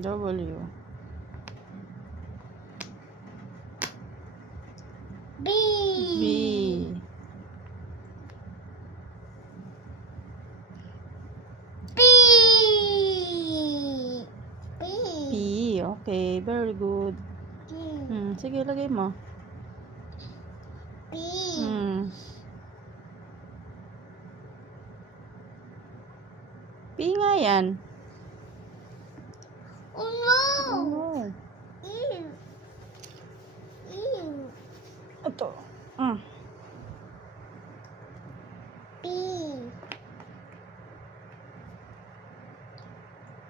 W. B. B. B. B. P. Okay, very good. Sige, lagay mo. B. P nga yan. Oh no. Ano? Ew. Ew. Ito. B.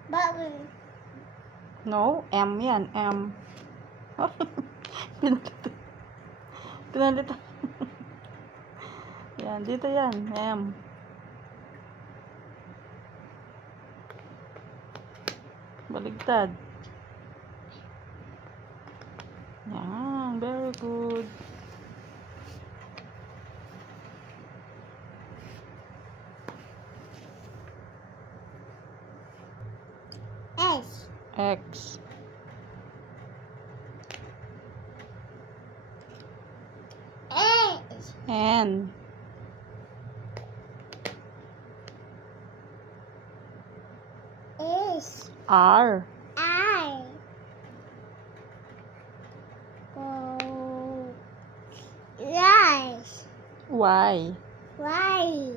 Bubble. No, M yan. M. Pinalito. Pinalito. Yan, dito yan. M. Baligtad. Yan, very good. S. X. S. N. S. R. I. Go. Rise. Y. Y.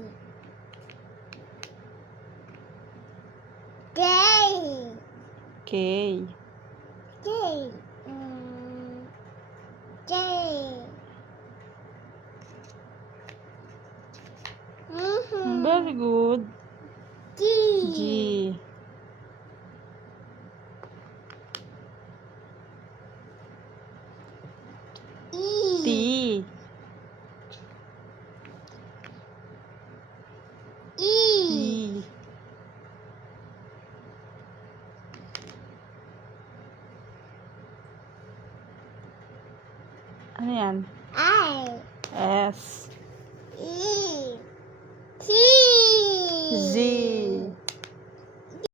Day. K. Day. Day. Very good. G. G. E. T. E. E. Ano yan? I. S. E.